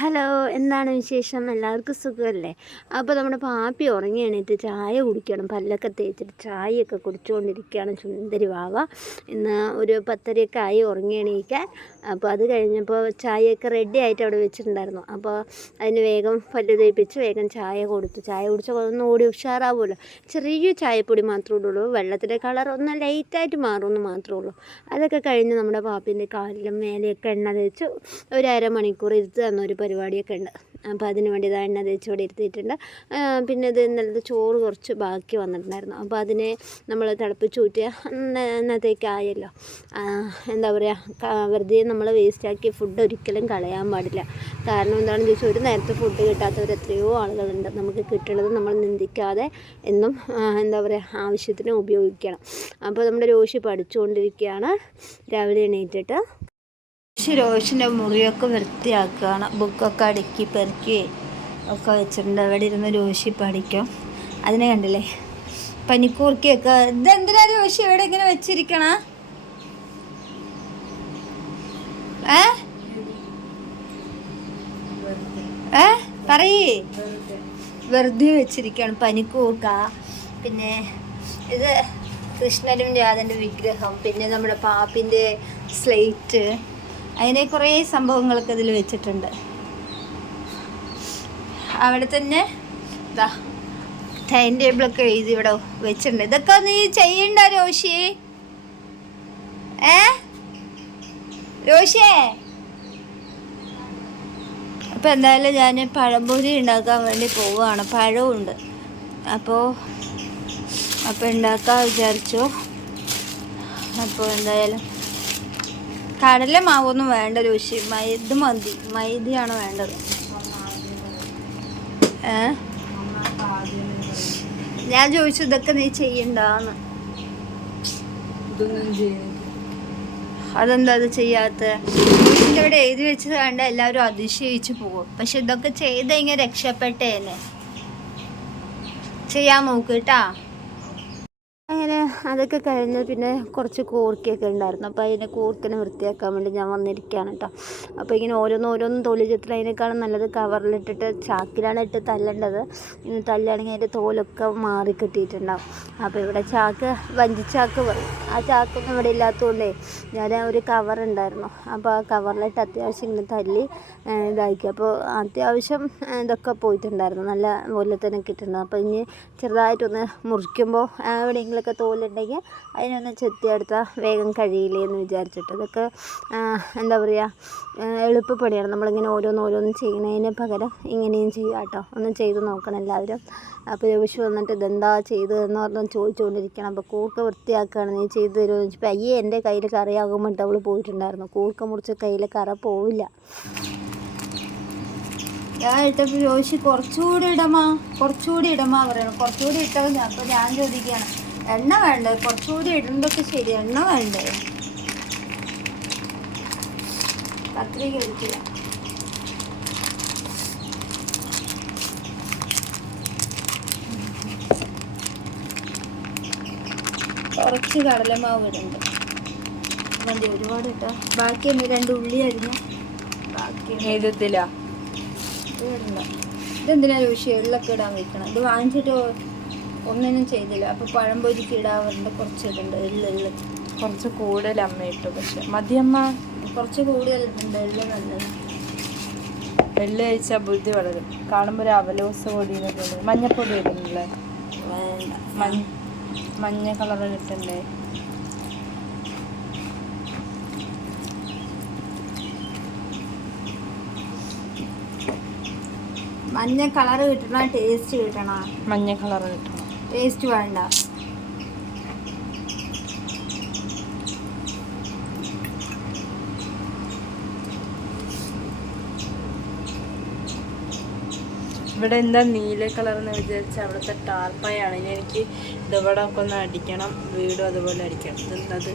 Hello, എന്താണ് വിശേഷം? എല്ലാവർക്കും സുഖമല്ലേ? അപ്പോൾ നമ്മുടെ പാപ്പി ഉറങ്ങി എണീറ്റ് ചായ കുടിക്കണം. പല്ലൊക്കെ തേച്ചിട്ട് ചായയൊക്കെ കുടിച്ചുകൊണ്ടിരിക്കുകയാണ് സുന്ദരി വാവ. ഇന്ന് ഒരു 10:30 ആയി ഉറങ്ങി എണീക്കാൻ. അപ്പോൾ അത് കഴിഞ്ഞപ്പോൾ ചായയൊക്കെ റെഡി ആയിട്ട് അവിടെ വെച്ചിട്ടുണ്ടായിരുന്നു. അപ്പോൾ അതിന് വേഗം പല്ല് തേപ്പിച്ച് വേഗം ചായ കൊടുത്തു. ചായ കുടിച്ചാൽ ഒന്ന് ഓടി ഉഷാറാവുമല്ലോ. ചെറിയ ചായപ്പൊടി മാത്രമേ ഉള്ളൂ, വെള്ളത്തിൻ്റെ കളർ ഒന്ന് ലൈറ്റായിട്ട് മാറുമെന്ന് മാത്രമേ ഉള്ളൂ. അതൊക്കെ കഴിഞ്ഞ് നമ്മുടെ പാപ്പിൻ്റെ കാലിലും മേലെയൊക്കെ എണ്ണ തേച്ച് ഒരു അരമണിക്കൂർ ഇരുത്ത് തന്നൊരു പരിപാടിയൊക്കെ ഉണ്ട്. അപ്പോൾ അതിന് വേണ്ടി ഇതാ എണ്ണ തേച്ച് ഇവിടെ ഇരുത്തിയിട്ടുണ്ട്. പിന്നെ ഇത് ഇന്നലത്തെ ചോറ് കുറച്ച് ബാക്കി വന്നിട്ടുണ്ടായിരുന്നു. അപ്പോൾ അതിനെ നമ്മൾ തിളപ്പിച്ച് ഊറ്റിയ ഇന്നത്തേക്കായല്ലോ. എന്താ പറയുക, വെറുതെ നമ്മൾ വേസ്റ്റാക്കി ഫുഡ് ഒരിക്കലും കളയാൻ പാടില്ല. കാരണം എന്താണെന്ന് ചോദിച്ചാൽ ഒരു നേരത്തെ ഫുഡ് കിട്ടാത്തവർ എത്രയോ ആളുകളുണ്ട്. നമുക്ക് കിട്ടുന്നത് നമ്മൾ നിന്ദിക്കാതെ എന്നും എന്താ പറയുക ആവശ്യത്തിന് ഉപയോഗിക്കണം. അപ്പോൾ നമ്മുടെ രോഷി പഠിച്ചുകൊണ്ടിരിക്കുകയാണ്. രാവിലെ എണീറ്റിട്ട് രോഷിൻ്റെ മുറിയൊക്കെ വൃത്തിയാക്കുകയാണ്. ബുക്കൊക്കെ അടുക്കി പെറുക്കി ഒക്കെ വെച്ചിട്ടുണ്ട്. അവിടെ ഇരുന്ന് രോഷി പഠിക്കും. അതിനെ കണ്ടില്ലേ, പനിക്കൂർക്കിയൊക്കെ. ഇതെന്തിനാ രോഷി എവിടെ ഇങ്ങനെ വെച്ചിരിക്കണ? പറയേ. വെറുതെ വെച്ചിരിക്കുകയാണ് പനിക്കൂർക്ക. പിന്നെ ഇത് കൃഷ്ണനും രാധൻ്റെ വിഗ്രഹം, പിന്നെ നമ്മുടെ പാപ്പിൻ്റെ സ്ലേറ്റ്, അതിനെ കുറേ സംഭവങ്ങളൊക്കെ ഇതിൽ വെച്ചിട്ടുണ്ട്. അവിടെ തന്നെ ഇതാ ടൈം ടേബിളൊക്കെ എഴുതി ഇവിടെ വെച്ചിട്ടുണ്ട്. ഇതൊക്കെ നീ ചെയ്യണ്ട രോഷി. രോഷിയേ, അപ്പോൾ എന്തായാലും ഞാൻ പഴംപൊരി ഉണ്ടാക്കാൻ വേണ്ടി പോവുകയാണ്. പഴമുണ്ട്. അപ്പോൾ ഉണ്ടാക്കാൻ വിചാരിച്ചു. അപ്പോൾ എന്തായാലും കടല മാവൊന്നും വേണ്ട രുചി, മൈദ മതി. മൈദയാണ് വേണ്ടത്. ഞാൻ ചോദിച്ചു ഇതൊക്കെ നീ ചെയ്യണ്ടാന്ന്. അതെന്താ അത് ചെയ്യാത്ത? ഇതിൻ്റെ ഇവിടെ എഴുതി വെച്ചത് കണ്ട എല്ലാവരും അതിശയിച്ച് പോകും. പക്ഷെ ഇതൊക്കെ ചെയ്ത് ഇങ്ങനെ രക്ഷപ്പെട്ടേനെ. ചെയ്യാൻ നോക്ക് കേട്ടാ. അങ്ങനെ അതൊക്കെ കഴിഞ്ഞ് പിന്നെ കുറച്ച് കൂർക്കയൊക്കെ ഉണ്ടായിരുന്നു. അപ്പോൾ അതിനെ കൂർക്കനെ വൃത്തിയാക്കാൻ വേണ്ടി ഞാൻ വന്നിരിക്കുകയാണ് കേട്ടോ. അപ്പോൾ ഇങ്ങനെ ഓരോന്നും തൊലി ചെത്തുന്ന അതിനേക്കാളും നല്ലത് കവറിലിട്ടിട്ട് ചാക്കിലാണ് ഇട്ട് തല്ലേണ്ടത്. ഇനി തല്ലുകയാണെങ്കിൽ അതിൻ്റെ തോലൊക്കെ മാറി കിട്ടിയിട്ടുണ്ടാവും. അപ്പോൾ ഇവിടെ ചാക്ക് വഞ്ചിച്ചാക്ക് പറയും. ആ ചാക്കൊന്നും ഇവിടെ ഇല്ലാത്തതുകൊണ്ടേ ഞാൻ ഒരു കവറുണ്ടായിരുന്നു. അപ്പോൾ ആ കവറിലിട്ട് അത്യാവശ്യം ഇങ്ങനെ തല്ലി ഇതാക്കി. അപ്പോൾ അത്യാവശ്യം ഇതൊക്കെ പോയിട്ടുണ്ടായിരുന്നു, നല്ല പോലെ തന്നെ കിട്ടുന്നുണ്ട്. അപ്പോൾ ഇനി ചെറുതായിട്ടൊന്ന് മുറിക്കുമ്പോൾ എവിടെയെങ്കിലും തോലുണ്ടെങ്കിൽ അതിനൊന്ന് ചെത്തിയെടുത്താൽ വേഗം കഴിയില്ലേ എന്ന് വിചാരിച്ചിട്ട്. ഇതൊക്കെ എന്താ പറയുക എളുപ്പപ്പണിയാണ്. നമ്മളിങ്ങനെ ഓരോന്നും ചെയ്യുന്നതിന് പകരം ഇങ്ങനെയും ചെയ്യാം കേട്ടോ. ഒന്ന് ചെയ്ത് നോക്കണം എല്ലാവരും. അപ്പോൾ രോഷി വന്നിട്ട് ഇതെന്താ ചെയ്തതെന്ന് പറഞ്ഞ് ചോദിച്ചുകൊണ്ടിരിക്കണം. അപ്പോൾ കൂർക്ക വൃത്തിയാക്കുകയാണ്. നീ ചെയ്ത് തരുമെന്ന് ചോദിച്ചപ്പോൾ അയ്യേ എൻ്റെ കയ്യിൽ കറിയാകുമ്പോൾ അവൾ പോയിട്ടുണ്ടായിരുന്നു. കൂർക്ക മുറിച്ച് കയ്യിൽ കറ പോവില്ല. ഞാൻ ഇട്ടപ്പോൾ രോഷി കുറച്ചുകൂടി ഇടമാ പറയണം. കുറച്ചുകൂടി ഇട്ടപ്പോൾ അപ്പോൾ ഞാൻ ചോദിക്കുകയാണ് എണ്ണ വേണ്ടേ? കുറച്ചുകൂടി ഇടുന്നതൊക്കെ ശരി, എണ്ണ വേണ്ടേ? കത്രിക ഒഴിക്കില്ല. കുറച്ച് കടലമാവ് ഇടുന്നുണ്ട്. മതി, ഒരുപാട് ഇട്ടാ. ബാക്കി തന്നെ 2 ഉള്ളി അരിഞ്ഞ് ബാക്കി ഇടണ്ട. ഇതെന്തിനാ രോഷി എള്ളൊക്കെ ഇടാൻ വെക്കണം? ഇത് വാങ്ങിച്ചിട്ട് ഒന്നിനും ചെയ്തില്ല. അപ്പോൾ പഴംപൊരിക്ക് ഇടാറുണ്ട്. കുറച്ച് ഇടുന്നുണ്ട് എള്ള് കുറച്ച് കൂടുതൽ അമ്മ ഇട്ടു. പക്ഷെ മതിയമ്മ കുറച്ച് കൂടുതൽ ഇട്ടുണ്ട്. എള്ള് നല്ലത്. എള്ള് കഴിച്ചാൽ ബുദ്ധി വളരും. കാണുമ്പോൾ ഒരു അവലോസ് പൊടി ഇടുന്നുണ്ട്. മഞ്ഞപ്പൊടി ഇടുന്നില്ലേ? വേണ്ട, മഞ്ഞ കളർ കിട്ടണ്ടേ? മഞ്ഞ കളർ കിട്ടണം, ടേസ്റ്റ് കിട്ടണം. മഞ്ഞ കളർ കിട്ടണം, ടേസ്റ്റ് വേണ്ട. ഇവിടെ എന്താ നീല കളർ എന്ന് വിചാരിച്ചാൽ അവിടുത്തെ ടാർപ്പായാണ്. ഇനി എനിക്ക് ഇതിവിടെ ഒക്കെ ഒന്ന് അടിക്കണം. വീടും അതുപോലെ അടിക്കണം. ഇതെന്തത്?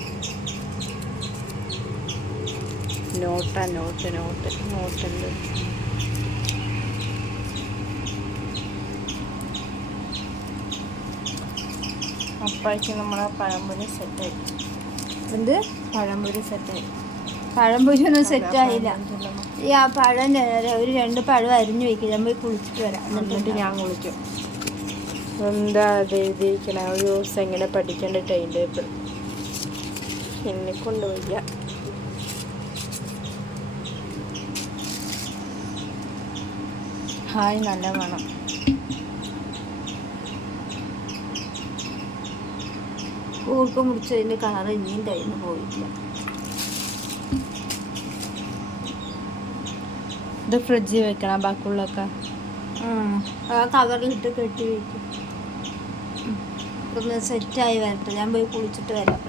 നോട്ടുണ്ട്. അപ്പോഴേക്ക് നമ്മളെ പഴംപൊരി സെറ്റായി. എന്ത് പഴംപൊരി സെറ്റായി? പഴംപൊരി ഒന്നും സെറ്റായില്ല. ഈ ആ പഴം ഒരു 2 പഴം അരിഞ്ഞു വെക്കുക. ഞാൻ പോയി കുളിച്ചിട്ട് വരാം, എന്നിട്ട് ഞാൻ കുളിക്കും. എന്താ അത് എഴുതിയിരിക്കണ ഒരു ദിവസം എങ്ങനെ പഠിക്കേണ്ട ടൈം ടേബിൾ എന്നെ കൊണ്ടുപോയില്ല. ഹായ്, നല്ല വേണം. കൂർക്ക മുറിച്ചതിൻ്റെ കളർ ഇനിയും കഴിഞ്ഞ് പോയിട്ടില്ല. ഇത് ഫ്രിഡ്ജിൽ വെക്കണം ബാക്കിയുള്ളൊക്കെ. ആ കവറിലിട്ട് കെട്ടി വയ്ക്കും. ഒന്ന് സെറ്റായി വരട്ടെ, ഞാൻ പോയി കുളിച്ചിട്ട് വരാം.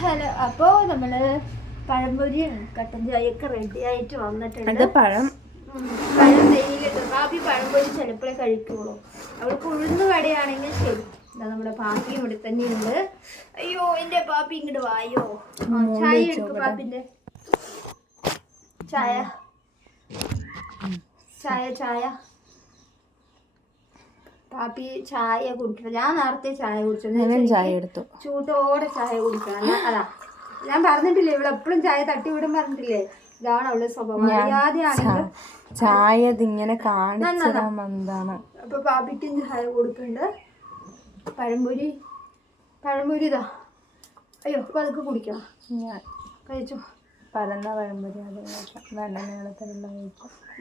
ഹലോ, അപ്പോൾ നമ്മൾ പഴംപൊരിയും കട്ടൻ ചായയൊക്കെ റെഡി ആയിട്ട് വന്നിട്ടുണ്ട്. പഴം നെയ്യിലിട്ട് പാപ്പി പഴംപൊരി ചിലപ്പോഴേ കഴിക്കുള്ളൂ. അവൾക്ക് ഉഴുന്ന് വടയാണെങ്കിൽ ശരി. നമ്മുടെ പാപ്പിയും ഇവിടെ തന്നെയുണ്ട്. അയ്യോ, എൻ്റെ പാപ്പി ഇങ്ങോട്ട് വായോ. ചായ എടുക്കും പാപ്പിൻ്റെ. ചായ ചായ ചായ പാപ്പി ചായ കുടിക്കണം. ഞാൻ നേരത്തെ ചായ കുടിച്ചു. ചായ എടുത്തു. ചൂട്ടോടെ ചായ കുടിക്കണം. അതാ ഞാൻ പറഞ്ഞിട്ടില്ലേ, ഇവിടെ എപ്പോഴും ചായ തട്ടി വിടും പറഞ്ഞിട്ടില്ലേ. ഇതാണ് അവളുടെ സ്വഭാവം. അറിയാതെയാണെങ്കിൽ ചായ ഇതിങ്ങനെ കാണിച്ചതാണ്. അപ്പൊ പാപ്പിക്കും ചായ കൊടുക്കണ്ട്. പഴംപൊരി ഇതാ. അയ്യോ, അപ്പൊ അതൊക്കെ കുടിക്കണം. കഴിച്ചോ. പരന്ന പഴംപൊരി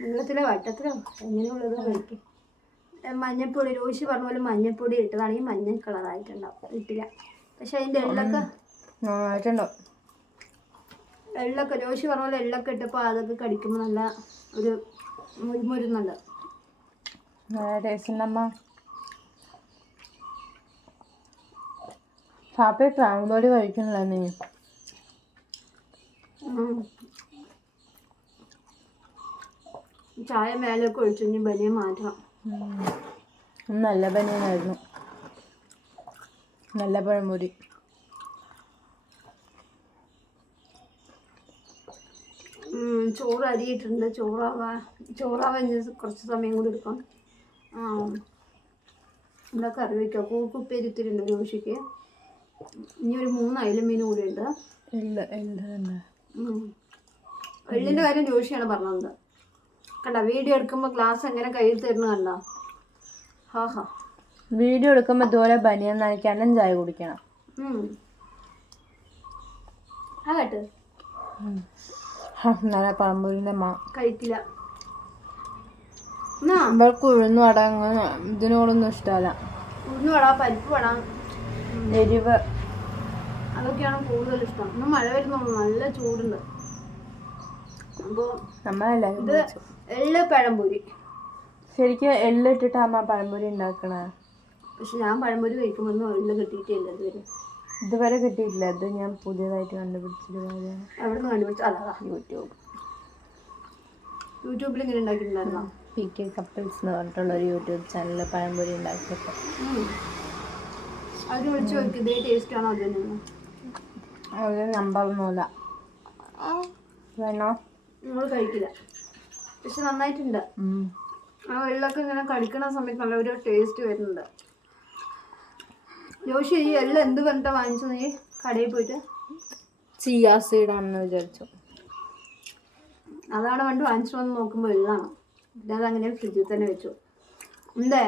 നീളത്തിലോ വട്ടത്തിലോ എങ്ങനെയുള്ളതോ കഴിക്കും. മഞ്ഞപ്പൊടി രോഷി പറഞ്ഞ പോലെ മഞ്ഞപ്പൊടി ഇട്ടതാണെങ്കിൽ മഞ്ഞ കളറായിട്ടുണ്ടാവും. ഇട്ടില്ല, പക്ഷെ അതിൻ്റെ എള്ളൊക്കെ രോഷി പറഞ്ഞ പോലെ എള്ളൊക്കെ ഇട്ടപ്പോൾ അതൊക്കെ കടിക്കുമ്പോൾ നല്ല ഒരു മുരുമുരുന്നുണ്ട്. പാപ്പ പഴംപൊരി കഴിക്കണല്ലോ നീ. ചായ മേലൊക്കെ ഒഴിച്ചു. ഇനി ബനിയൻ മാറ്റണം. നല്ല ബനിയനായിരുന്നു. നല്ല പഴംപൊരി. ചോറ് അരിയിട്ടുണ്ട്. ചോറാവാൻ കുറച്ച് സമയം കൂടി എടുക്കാം. എന്താ കറി വയ്ക്കുക. കൂക്കുപ്പേരി ഇത്തിരിണ്ട് രോഷിക്ക്. ഇനി ഒരു 3 അയില മീൻ കൂടി ഉണ്ട്. എള്ളിൻ്റെ കാര്യം രോഷിയാണ് പറഞ്ഞത്. കണ്ട വീഡിയോ എടുക്കുമ്പോൾ ഗ്ലാസ് എങ്ങനെ കയ്യിൽ തരുന്ന കണ്ട. ഹാ വീഡിയോ എടുക്കുമ്പോൾ ഇതുപോലെ ബനിയൻ നനയ്ക്കാനും ചായ കുടിക്കണം. കേട്ട് നല്ല പഴംപൊരിന്റെ കഴിക്കില്ല. ഇവൾക്ക് ഉഴുന്ന് വട അങ്ങനെ ഇതിനോടൊന്നും ഇഷ്ടമല്ല. ഉഴുന്ന് വട, പരിപ്പ് വട, എരിവ് അതൊക്കെയാണ് കൂടുതൽ ഇഷ്ടം. ഇന്ന് മഴ വരുന്നുള്ളൂ, നല്ല ചൂടുണ്ട്. അപ്പോൾ ഇത് എള്ള് പഴംപൊരി. ശരിക്കും എള്ളിട്ടിട്ട് അമ്മ പഴംപൊരി ഉണ്ടാക്കണേ. പക്ഷെ ഞാൻ പഴംപൊരി കഴിക്കുമ്പോൾ എള്ള് കിട്ടിയിട്ടില്ല ഇതുവരെ കിട്ടിയിട്ടില്ല. അത് ഞാൻ പുതിയതായിട്ട് കണ്ടുപിടിച്ചത്. എവിടെ നിന്ന് കണ്ടുപിടിച്ചു? അതാ യൂട്യൂബിൽ ഇങ്ങനെ ഉണ്ടാക്കിയിട്ടുണ്ടായിരുന്നോ? PK കപ്പിൾസ് എന്ന് പറഞ്ഞിട്ടുള്ളൊരു യൂട്യൂബ് ചാനലിൽ പഴംപൊരി ഉണ്ടാക്കിയപ്പോൾ അവർ വിളിച്ചു നോക്കി ഇതേ ടേസ്റ്റ് ആണോ ഒരു നമ്പറൊന്നുമില്ല. വേണോ? നിങ്ങൾ കഴിക്കില്ല, പക്ഷെ നന്നായിട്ടുണ്ട്. ആ വെള്ളമൊക്കെ ഇങ്ങനെ കടിക്കണ സമയത്ത് നല്ല ഒരു ടേസ്റ്റ് വരുന്നുണ്ട്. ജോഷി, ഈ എള്ള എന്ത് പറഞ്ഞിട്ടാ വാങ്ങിച്ചു നീ കടയിൽ പോയിട്ട്? ചിയാ സീഡാണെന്ന് വിചാരിച്ചു. അതാണ് പണ്ട് വാങ്ങിച്ചു വന്ന് നോക്കുമ്പോൾ എള്ളാണ്. പിന്നെ അതങ്ങനെ ഫ്രിഡ്ജിൽ തന്നെ വെച്ചു. എന്തേ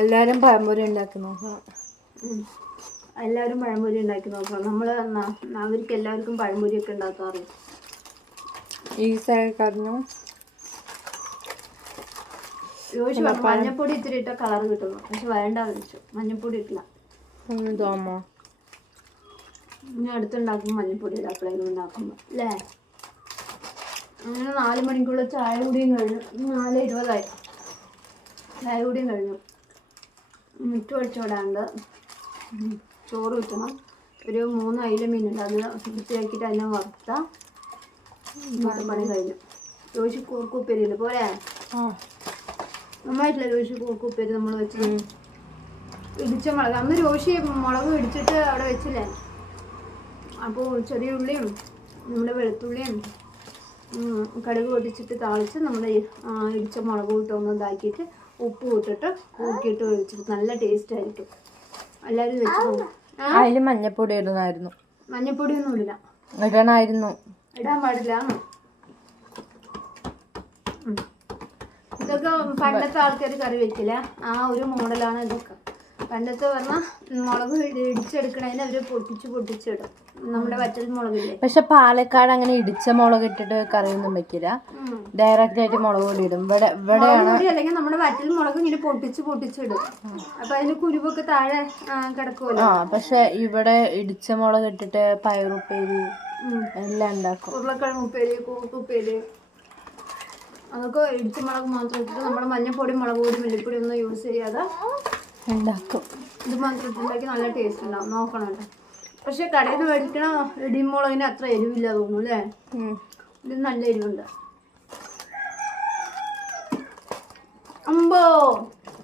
എല്ലാവരും പഴംപൊരി ഉണ്ടാക്കി നോക്കണം. എല്ലാവരും പഴംപൊരി ഉണ്ടാക്കി നോക്കണം. നമ്മൾ അവർക്ക് എല്ലാവർക്കും പഴംപൊരിയൊക്കെ ഉണ്ടാക്കാറ്. ഈസായി പറഞ്ഞു. രോഷി പറഞ്ഞു മഞ്ഞപ്പൊടി ഇത്തിരി ഇട്ട കളർ കിട്ടുന്നു, പക്ഷെ വേണ്ടാന്ന് വെച്ചു. മഞ്ഞപ്പൊടി ഇട്ടില്ല. തോമോ ഇനി അടുത്തുണ്ടാക്കുമ്പോൾ മഞ്ഞപ്പൊടി ഇല്ല, അപ്പോഴേക്കും ഉണ്ടാക്കുമ്പോൾ അല്ലേ. അങ്ങനെ 4 മണിക്കുള്ള ചായ കൂടിയും കഴിഞ്ഞു. 4:20 ചായ കൂടിയും കഴിഞ്ഞു. മിറ്റ് ഒഴിച്ചോടാണ്ട് ചോറ് വെക്കണം. ഒരു 3 അയില മീനുണ്ട്, അത് വൃത്തിയാക്കിയിട്ട് അതിനെ വറുത്താൽ പണി കഴിഞ്ഞു. രോഷി കൂർക്കുപ്പേരിയില്ല പോലെ നന്നായിട്ടില്ല. രോഷി കൂർക്കുപ്പേരി നമ്മൾ വെച്ചത് ഇടിച്ച മുളക്. അന്ന് രോഷി മുളക് ഇടിച്ചിട്ട് അവിടെ വെച്ചില്ലേ. അപ്പോൾ ചെറിയ ഉള്ളിയും നമ്മുടെ വെളുത്തുള്ളിയും കടുക് പൊട്ടിച്ചിട്ട് താളിച്ച് നമ്മുടെ ഇടിച്ച മുളക് ഇട്ടൊന്ന് ഇതാക്കിയിട്ട് ഉപ്പ് ഇട്ടിട്ട് കൂക്കിയിട്ട് വെച്ചിട്ട് നല്ല ടേസ്റ്റ് ആയിരിക്കും. എല്ലാവരും വെച്ച് അതിൽ മഞ്ഞപ്പൊടി ഇടുന്നായിരുന്നു. മഞ്ഞപ്പൊടി ഒന്നും ഇടില്ല. ഇടണമായിരുന്നു. ഇടാൻ പാടില്ല. ഇതൊക്കെ പണ്ടത്തെ ആൾക്കാർ കറി വെക്കില്ല, ആ ഒരു മോഡലാണ് ഇതൊക്കെ. പണ്ടത്തെ പറഞ്ഞാൽ മുളക് ഇടിച്ചെടുക്കണതിന് അവർ പൊട്ടിച്ചിടും, നമ്മുടെ വറ്റൽ മുളകില്ലേ. പക്ഷെ പാലക്കാട് അങ്ങനെ ഇടിച്ച മുളക് ഇട്ടിട്ട് കറിയൊന്നും വെക്കില്ല, ഡയറക്റ്റ് ആയിട്ട് മുളക് പൊടി ഇടും. ഇവിടെയാണ് അല്ലെങ്കിൽ നമ്മുടെ വറ്റൽ മുളക് ഇങ്ങനെ പൊട്ടിച്ചിടും. അപ്പൊ അതിന് കുരുവൊക്കെ താഴെ കിടക്കുമല്ലോ. പക്ഷെ ഇവിടെ ഇടിച്ച മുളക് ഇട്ടിട്ട് പയറുപ്പേരി എല്ലാം ഉണ്ടാക്കും. ഉരുളക്കിഴങ്ങ് ഉപ്പേരി, കൂട്ടുപ്പേരി, അതൊക്കെ ഇടിച്ച മുളക് മാത്രം ഇട്ടിട്ട് നമ്മുടെ മഞ്ഞപ്പൊടി, മുളക് പൊടി, മല്ലിപ്പൊടി ഒന്നും യൂസ് ചെയ്യാതെ ഉണ്ടാക്കും. ഇത് മാത്രം ഇട്ടുണ്ടാക്കി നല്ല ടേസ്റ്റ് ഉണ്ടാവും, നോക്കണമല്ലോ. പക്ഷെ കടയിൽ നിന്ന് മേടിക്കണ ഇടിമുളകിന് അത്ര എരിവില്ല തോന്നുന്നു അല്ലേ? ഇത് നല്ല എരിവുണ്ട്. അമ്പോ.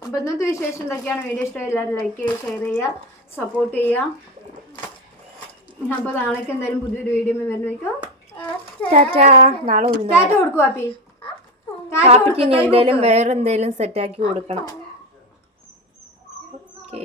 അപ്പൊ ഇന്നത്തെ വിശേഷം എന്തൊക്കെയാണ്? വീഡിയോ ഇഷ്ടമായി എല്ലാവരും ലൈക്ക് ചെയ്യുക, ഷെയർ ചെയ്യുക, സപ്പോർട്ട് ചെയ്യുക. അപ്പൊ നാളേക്ക് എന്തായാലും പുതിയൊരു വീഡിയോ വരുന്നതായിരിക്കും. നാളെ ടാറ്റ കൊടുക്കും പാപ്പി. പാപ്പിക്ക് ഇനി എന്തേലും വേറെ എന്തേലും സെറ്റാക്കി കൊടുക്കണം. ഓക്കെ.